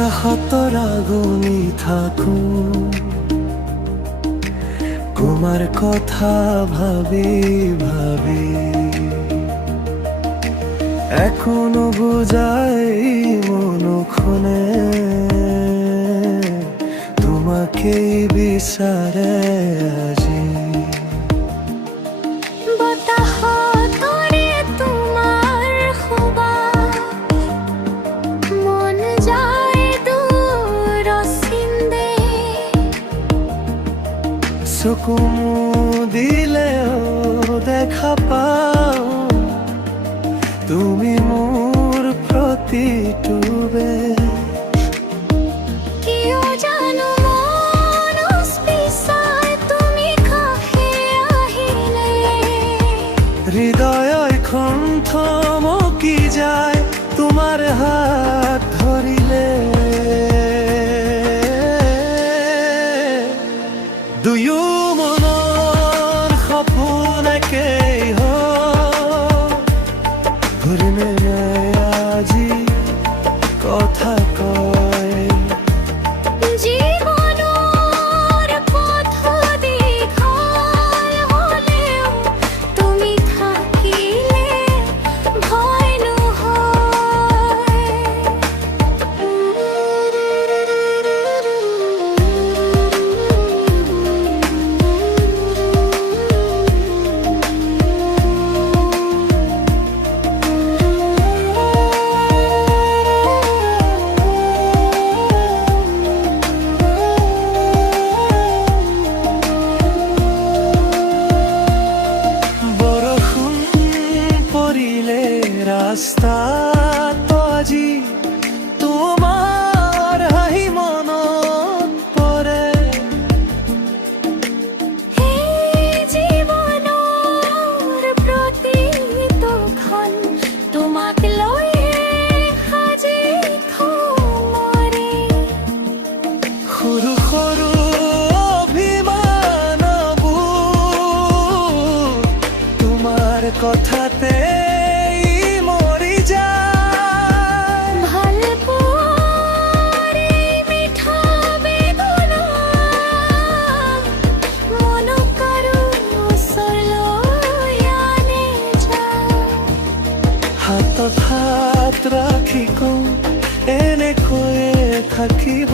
আকাশতৰ আগুনি থাকো তোমাৰ কথা ভাবি ভাবি একো নুবুজাই মনখনে তোমাকেই বিচাৰে আজি চকু দিলেও দেখা পাও তুমি মোৰ প্ৰতিটোবে কিয় জানো মন পিছাই তুমি কাষে আহিলে হৃদয় এখন থমকি যায় তোমাৰ হাত ধৰিলে দুয়ো মনৰ সপোন একেই ঘূৰিনে আজি কথা কয় জীৱনৰ পথ দীঘল হ'লেও তুমি থাকিলে ভয় ৰাস্তাত আজি তোমাৰ হাঁহি মনত পৰে জীৱনৰ প্ৰতিটো ক্ষণ তোমাক লৈয়ে সাজি থমৰে সৰু সৰু অভিমানবোৰ তোমাৰ কথাতে হাতত হাত ৰাখি কওঁ এনেকৈয়ে থাকিব